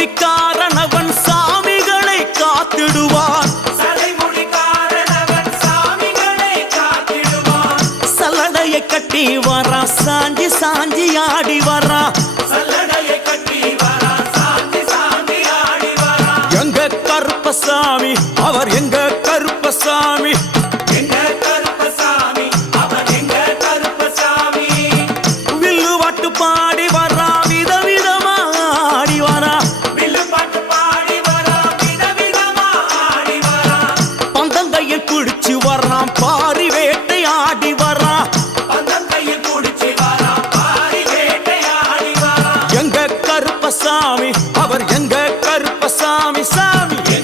சடைமுடிக்காரனவன் சாமிகளை காத்திடுவான் சல்லடையை கட்டி வரா சாஞ்சி சாஞ்சி ஆடி வரா எங்க கருப்பசாமி அவர் எங்க கருப்பசாமி வில்லு பாட்டு பாடி வரா விதவிதமா ஆடி வரா பந்தங்கையில் குடிச்சு வர்றான் பாரி வேட்டை ஆடி வரா எங்க கருப்பசாமி அவர் எங்க கருப்பசாமி சாமி